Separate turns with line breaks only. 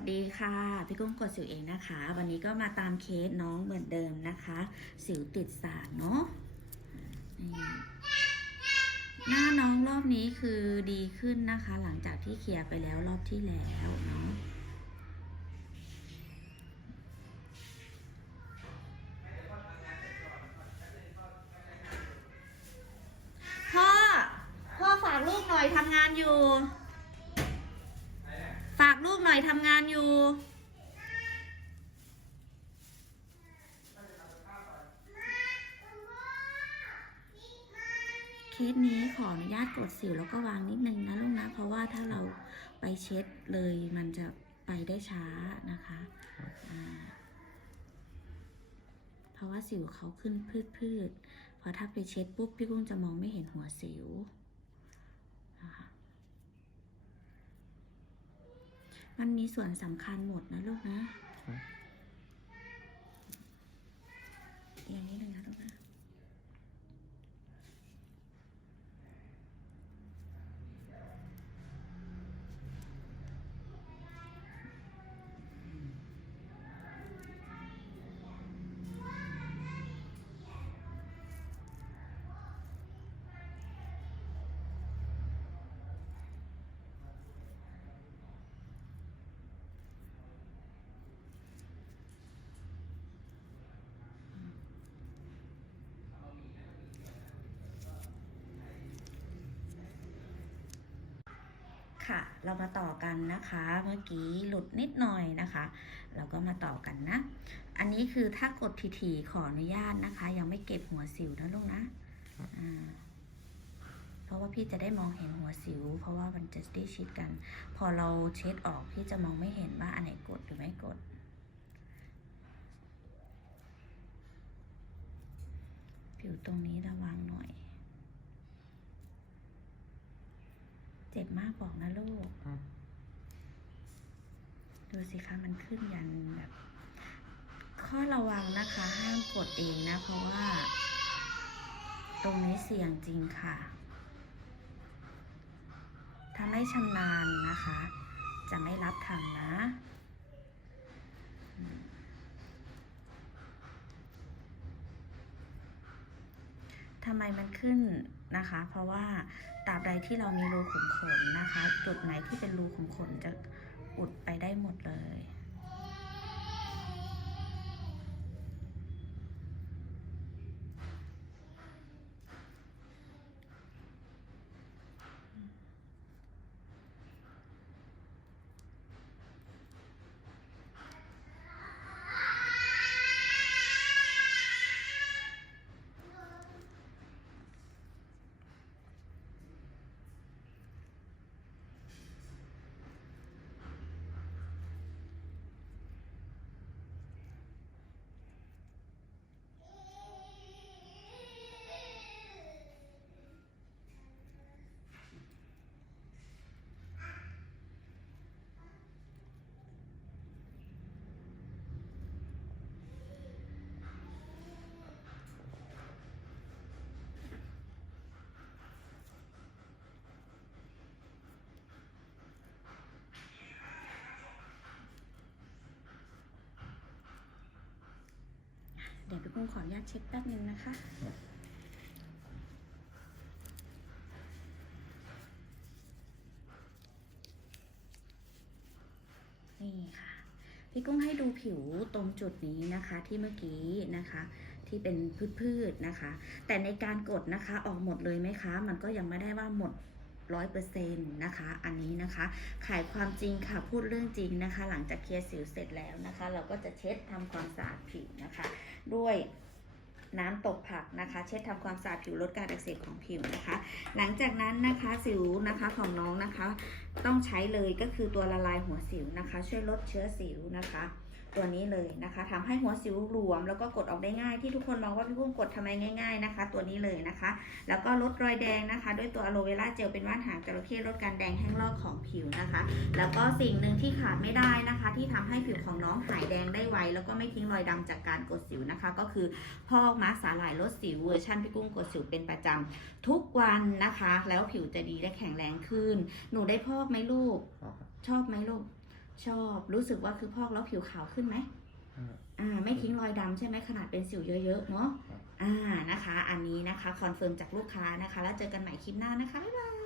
สดีค่ะ พี่กุ้งกดสิวเองนะคะ วันนี้ก็มาตามเคสน้องเหมือนเดิมนะคะ สิวติดสารเนาะหน้าน้องรอบนี้คือดีขึ้นนะคะ หลังจากที่เคลียร์ไปแล้วรอบที่แล้วเนาะพ่อ พ่อฝากลูกหน่อยทำงานอยู่ ลูกหน่อยทำงานอยู่ เคสนี้ขออนุญาตกดสิวแล้วก็วางนิดนึงนะลูกนะ เพราะว่าถ้าเราไปเช็ดเลยมันจะไปได้ช้านะคะเพราะว่าสิวเขาขึ้นพืดๆพอถ้าไปเช็ดปุ๊บพี่กุ้งจะมองไม่เห็นหัวสิว มันมีส่วนสำคัญหมดนะลูกนะอย่างนี้ ค่ะ เรามาต่อกันนะคะ เมื่อกี้หลุดนิดหน่อยนะคะ เราก็มาต่อกันนะ อันนี้คือถ้ากดถี่ๆขออนุญาตนะคะ ยังไม่เก็บหัวสิวนะลูกนะเพราะว่าพี่จะได้มองเห็นหัวสิว เพราะว่ามันจะได้ชิดกัน พอเราเช็ดออกพี่จะมองไม่เห็นว่าอันไหนกดหรือไม่กดผิวตรงนี้ระวังหน่อย เจ็บมากบอกนะลูก ดูสิคะมันขึ้นยันแบบ ข้อระวังนะคะ ห้ามกดเองนะ เพราะว่า ตรงนี้เสี่ยงจริงค่ะทำไห้ชำนาญนะคะ จะไม่รับทงนะทำไมมันขึ้น นะคะ เพราะว่าตราบใดที่เรามีรูขุมขนนะคะ จุดไหนที่เป็นรูขุมขนจะอุดไปได้หมดเลย งขออนุญาตเช็คแป๊บนึงนะคะ นี่ค่ะ พี่กุ้งให้ดูผิวตรงจุดนี้นะคะที่เมื่อกี้นะคะที่เป็นพืชๆนะคะ แต่ในการกดนะคะออกหมดเลยไหมคะ มันก็ยังไม่ได้ว่าหมด ร้อยเปอร์เซ็นต์นะคะ อันนี้นะคะ ขายความจริงค่ะ พูดเรื่องจริงนะคะ หลังจากเคลียร์สิวเสร็จแล้วนะคะ เราก็จะเช็ดทำความสะอาดผิวนะคะ ด้วยน้ำตกผักนะคะ เช็ดทำความสะอาดผิวลดการอักเสบของผิวนะคะ หลังจากนั้นนะคะสิวนะคะของน้องนะคะ ต้องใช้เลยก็คือตัวละลายหัวสิวนะคะ ช่วยลดเชื้อสิวนะคะ ตัวนี้เลยนะคะ ทำให้หัวสิวหลวมแล้วก็กดออกได้ง่ายที่ทุกคนมองว่าพี่กุ้งกดทำไมง่าย ๆนะคะ ตัวนี้เลยนะคะ แล้วก็ลดรอยแดงนะคะ ด้วยตัวอะโลเวราเจลเป็นว่านหางจระเข้ลดการแดงแห้งลอกของผิวนะคะ แล้วก็สิ่งหนึ่งที่ขาดไม่ได้นะคะ ที่ทำให้ผิวของน้องหายแดงได้ไวแล้วก็ไม่ทิ้งรอยดำจากการกดสิวนะคะ ก็คือพ่อมาสาหร่ายลดสิวเวอร์ชั่นพี่กุ้งกดสิวเป็นประจำ ทุกวันนะคะ แล้วผิวจะดีและแข็งแรงขึ้น หนูได้พอกไหมลูกชอบไหมลูก ชอบรู้สึกว่าคือพอกแล้วผิวขาวขึ้นไหม
อ่า
อ่าไม่ทิ้งรอยดำใช่ไหมขนาดเป็นสิวเยอะๆเนาะ
ครับ
อ่านะคะ อันนี้นะคะคอนเฟิร์มจากลูกค้านะคะ แล้วเจอกันใหม่คลิปหน้านะคะบ๊ายบาย